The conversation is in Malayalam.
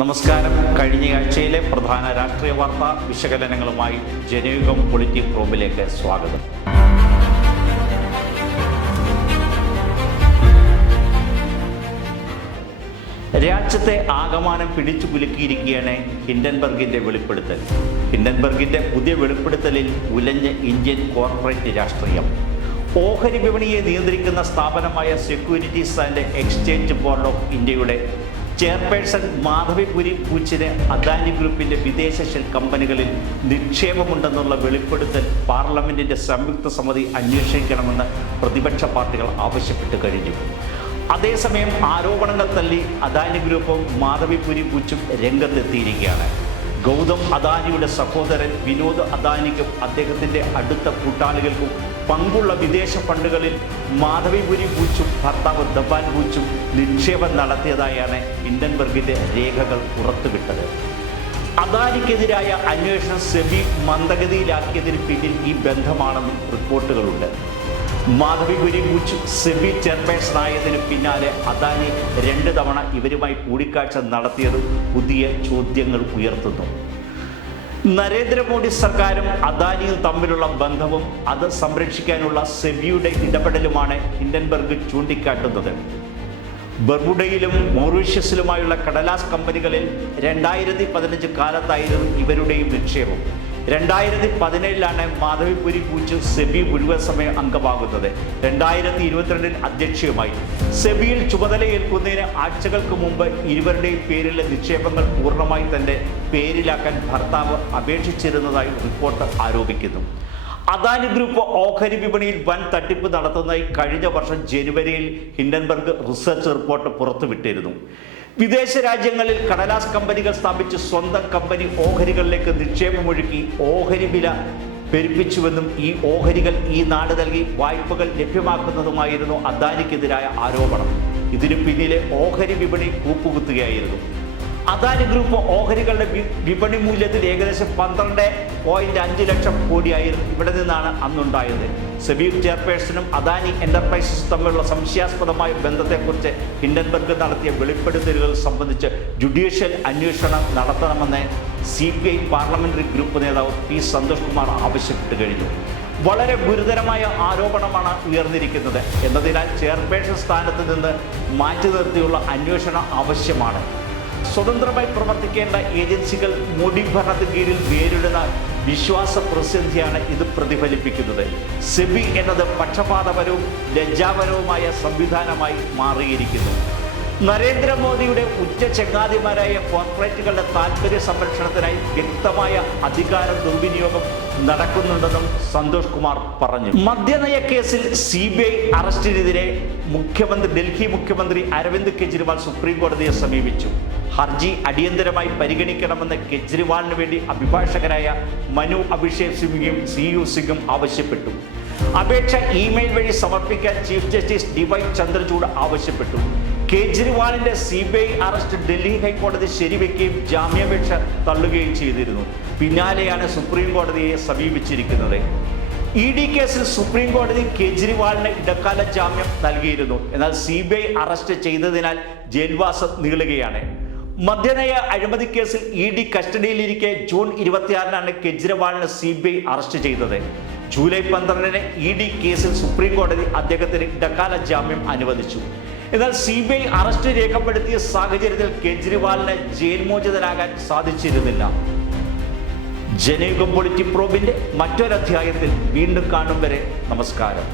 നമസ്കാരം. കഴിഞ്ഞ ആഴ്ചയിലെ പ്രധാന രാഷ്ട്രീയ വാർത്താ വിശകലനങ്ങളുമായി ജനയുഗം പൊളിറ്റി പ്രോബിലേക്ക് സ്വാഗതം. രാജ്യത്തെ ആകമാനം പിടിച്ചു കുലുക്കിയിരിക്കുകയാണ് ഹിൻഡൻബർഗിന്റെ വെളിപ്പെടുത്തൽ. ഹിൻഡൻബർഗിന്റെ പുതിയ വെളിപ്പെടുത്തലിൽ ഉലഞ്ഞ ഇന്ത്യൻ കോർപ്പറേറ്റ് രാഷ്ട്രീയം. ഓഹരി വിപണിയെ നിയന്ത്രിക്കുന്ന സ്ഥാപനമായ securities and exchange board of ഇന്ത്യയുടെ ചെയർപേഴ്സൺ മാധവിപുരി പൂച്ചിന് അദാനി ഗ്രൂപ്പിന്റെ വിദേശ ഷെൽ കമ്പനികളിൽ നിക്ഷേപമുണ്ടെന്നുള്ള വെളിപ്പെടുത്തൽ പാർലമെന്റിന്റെ സംയുക്ത സമിതി അന്വേഷിക്കണമെന്ന് പ്രതിപക്ഷ പാർട്ടികൾ ആവശ്യപ്പെട്ടു കഴിഞ്ഞു. അതേസമയം ആരോപണങ്ങൾ തള്ളി അദാനി ഗ്രൂപ്പും മാധവിപുരി പൂച്ചും രംഗത്തെത്തിയിരിക്കുകയാണ്. ഗൗതം അദാനിയുടെ സഹോദരൻ വിനോദ് അദാനിക്കും അദ്ദേഹത്തിന്റെ അടുത്ത കൂട്ടാളികൾക്കും പങ്കുള്ള വിദേശ ഫണ്ടുകളിൽ മാധവിപുരി പൂച്ചും ഭർത്താവ് ദബാൻ പൂച്ചും നിക്ഷേപം നടത്തിയതായാണ് ഹിൻഡൻബർഗിന്റെ രേഖകൾ പുറത്തുവിട്ടത്. അദാനിക്കെതിരായ അന്വേഷണം സെബി മന്ദഗതിയിലാക്കിയതിന് പിന്നിൽ ഈ ബന്ധമാണെന്നും റിപ്പോർട്ടുകളുണ്ട്. മാധവിപുരി ബുച്ച് സെബി ചെയർപേഴ്സൺ ആയതിനു പിന്നാലെ അദാനി രണ്ട് തവണ ഇവരുമായി കൂടിക്കാഴ്ച നടത്തിയത് പുതിയ ചോദ്യങ്ങൾ ഉയർത്തുന്നു. നരേന്ദ്രമോദി സർക്കാരും അദാനിയും തമ്മിലുള്ള ബന്ധവും അത് സംരക്ഷിക്കാനുള്ള സെബിയുടെ ഇടപെടലുമാണ് ഹിൻഡൻബർഗ് ചൂണ്ടിക്കാട്ടുന്നത്. ബർബുഡയിലും മൗറീഷ്യസിലുമായുള്ള കടലാസ് കമ്പനികളിൽ രണ്ടായിരത്തി പതിനഞ്ച് കാലത്തായിരുന്നു ഇവരുടെയും നിക്ഷേപം രണ്ടായിരത്തി പതിനേഴിലാണ് മാധവിപുരി പൂച്ച് സെബി മുഴുവൻ സമയം അംഗമാകുന്നത്. രണ്ടായിരത്തി ഇരുപത്തിരണ്ടിൽ അധ്യക്ഷയുമായി. സെബിയിൽ ചുമതലയേൽക്കുന്നതിന് ആഴ്ചകൾക്ക് മുമ്പ് ഇരുവരുടെയും പേരിലെ നിക്ഷേപങ്ങൾ പൂർണമായി തന്റെ പേരിലാക്കാൻ ഭർത്താവ് അപേക്ഷിച്ചിരുന്നതായി റിപ്പോർട്ട് ആരോപിക്കുന്നു. അദാനി ഗ്രൂപ്പ് ഓഹരി വിപണിയിൽ വൻ തട്ടിപ്പ് നടത്തുന്നതായി കഴിഞ്ഞ വർഷം ജനുവരിയിൽ ഹിൻഡൻബർഗ് റിസർച്ച് റിപ്പോർട്ട് പുറത്തുവിട്ടിരുന്നു. വിദേശ രാജ്യങ്ങളിൽ കടലാസ് കമ്പനികൾ സ്ഥാപിച്ച് സ്വന്തം കമ്പനി ഓഹരികളിലേക്ക് നിക്ഷേപമൊഴുക്കി ഓഹരി വില പെരുപ്പിച്ചുവെന്നും ഈ ഓഹരികൾ ഈ നാട് നൽകി വായ്പകൾ ലഭ്യമാക്കുന്നതുമായിരുന്നു അദാനിക്കെതിരായ ആരോപണം. ഇതിനു പിന്നിലെ ഓഹരി വിപണി കൂപ്പുകുത്തുകയായിരുന്നു. അദാനി ഗ്രൂപ്പ് ഓഹരികളുടെ വിപണി മൂല്യത്തിൽ ഏകദേശം പന്ത്രണ്ട് പോയിന്റ് അഞ്ച് ലക്ഷം കോടിയായിരുന്നു ഇവിടെ നിന്നാണ് അന്നുണ്ടായത്. സെബി ചെയർപേഴ്സണും അദാനി എന്റർപ്രൈസസ് തമ്മിലുള്ള സംശയാസ്പദമായ ബന്ധത്തെക്കുറിച്ച് ഹിൻഡൻബർഗ് നടത്തിയ വെളിപ്പെടുത്തലുകൾ സംബന്ധിച്ച് ജുഡീഷ്യൽ അന്വേഷണം നടത്തണമെന്ന് C P I parliamentary group നേതാവ് പി സന്തോഷ് കുമാർ ആവശ്യപ്പെട്ടു കഴിഞ്ഞു. വളരെ ഗുരുതരമായ ആരോപണമാണ് ഉയർന്നിരിക്കുന്നത്. എന്നതിനാൽ ചെയർപേഴ്സൺ സ്ഥാനത്ത് നിന്ന് മാറ്റി നിർത്തിയുള്ള അന്വേഷണം ആവശ്യമാണ്. സ്വതന്ത്രമായി പ്രവർത്തിക്കേണ്ട ഏജൻസികൾ മോഡി ഭരണത്തിന് കീഴിൽ നേരിടുന്ന വിശ്വാസ പ്രതിസന്ധിയാണ് ഇത് പ്രതിഫലിപ്പിക്കുന്നത്. സെബി എന്നത് പക്ഷപാതപരവും ലജ്ജാപരവുമായ സംവിധാനമായി മാറിയിരിക്കുന്നു. നരേന്ദ്രമോദിയുടെ ഉച്ച ചങ്ങാതിമാരായ കോർപ്പറേറ്റുകളുടെ താല്പര്യ സംരക്ഷണത്തിനായി വ്യക്തമായ അധികാര ദുർവിനിയോഗം നടക്കുന്നുണ്ടെന്നും സന്തോഷ് കുമാർ പറഞ്ഞു. മദ്യനയ കേസിൽ സി ബി ഐ അറസ്റ്റിനെതിരെ മുഖ്യമന്ത്രി ഡൽഹി മുഖ്യമന്ത്രി അരവിന്ദ് കെജ്രിവാൾ സുപ്രീം കോടതിയെ സമീപിച്ചു. ഹർജി അടിയന്തരമായി പരിഗണിക്കണമെന്ന് കെജ്രിവാളിന് വേണ്ടി അഭിഭാഷകരായ മനു അഭിഷേക് സിംഗും സി യു സിംഗും ആവശ്യപ്പെട്ടു. അപേക്ഷ ഇമെയിൽ വഴി സമർപ്പിക്കാൻ ചീഫ് ജസ്റ്റിസ് ഡിവൈ ചന്ദ്രചൂഡ് ആവശ്യപ്പെട്ടു. കേജ്രിവാളിന്റെ C B I arrest Delhi ഹൈക്കോടതി ശരിവെക്കുകയും ജാമ്യാപേക്ഷ തള്ളുകയും ചെയ്തിരുന്നു. പിന്നാലെയാണ് സുപ്രീം കോടതിയെ സമീപിച്ചിരിക്കുന്നത്. ഇ ഡി കേസിൽ സുപ്രീം കോടതി കേജ്രിവാളിന് ഇടക്കാല ജാമ്യം നൽകിയിരുന്നു. എന്നാൽ സി ബി ഐ അറസ്റ്റ് ചെയ്തതിനാൽ ജയിൽവാസം നീളുകയാണ്. മദ്യനയ അഴിമതി കേസിൽ ഇ ഡി കസ്റ്റഡിയിലിരിക്കെ ജൂൺ ഇരുപത്തിയാറിനാണ് കെജ്രിവാളിനെ സി ബി ഐ അറസ്റ്റ് ചെയ്തത്. ജൂലൈ പന്ത്രണ്ടിന് ഇ ഡി കേസിൽ സുപ്രീം കോടതി അദ്ദേഹത്തിന് ഇടക്കാല ജാമ്യം അനുവദിച്ചു. എന്നാൽ സി ബി ഐ അറസ്റ്റ് രേഖപ്പെടുത്തിയ സാഹചര്യത്തിൽ കെജ്രിവാളിന് ജയിൽമോചിതനാകാൻ സാധിച്ചിരുന്നില്ല. ജനയുഗം പൊളിറ്റി പ്രോബിന്റെ മറ്റൊരധ്യായത്തിൽ വീണ്ടും കാണും വരെ നമസ്കാരം.